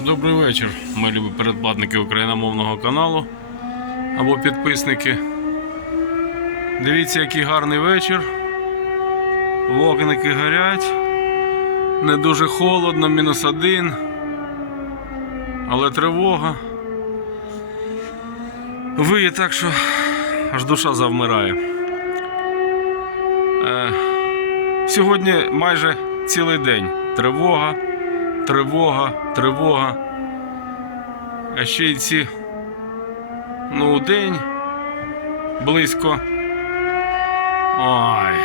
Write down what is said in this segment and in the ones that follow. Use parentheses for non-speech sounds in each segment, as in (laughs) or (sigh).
Добрий вечір, мої любі передплатники україномовного каналу або підписники. Дивіться, який гарний вечір. Вогники горять. Не дуже холодно, мінус один. Але тривога. Виє так, що аж душа завмирає. Е, сьогодні майже цілий день. Тривога, тривога, тривога. А ще й ці ну, день близько. Ой.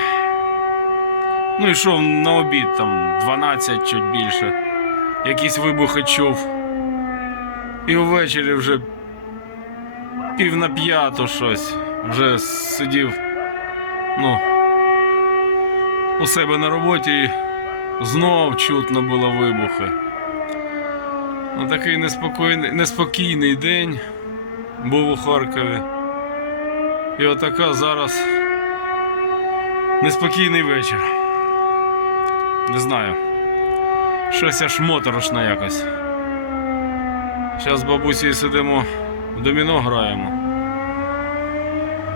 Ну йшов на обід там 12 чуть більше. Якісь вибухи чув. І ввечері вже пів на п'яту щось. Вже сидів, ну, у себе на роботі знов чутно було вибухи. Ну, такий неспокійний, неспокійний день був у Харкові. І отака зараз неспокійний вечір. Не знаю. Щось аж моторошно якось. Зараз з бабусею сидимо, в доміно граємо.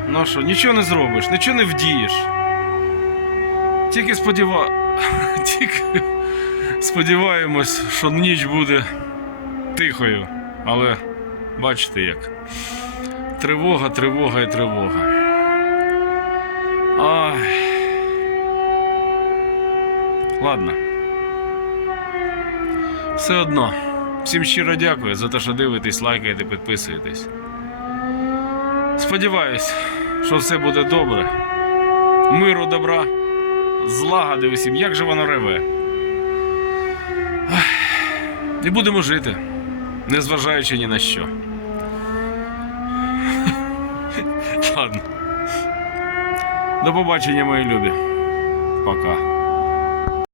Ну що, нічого не зробиш, нічого не вдієш. Тільки сподіва... (laughs) Тільки сподіваємось, що ніч буде тихою. Але бачите як. Тривога, тривога і тривога. Ай. Ладно. Все одно. Всім щиро дякую за те, що дивитесь, лайкаєте, підписуєтесь. Сподіваюсь, що все буде добре. Миру, добра, злагоди усім, як же воно реве. І будемо жити, незважаючи ні на що. Ладно. До побачення, мої любі. Пока.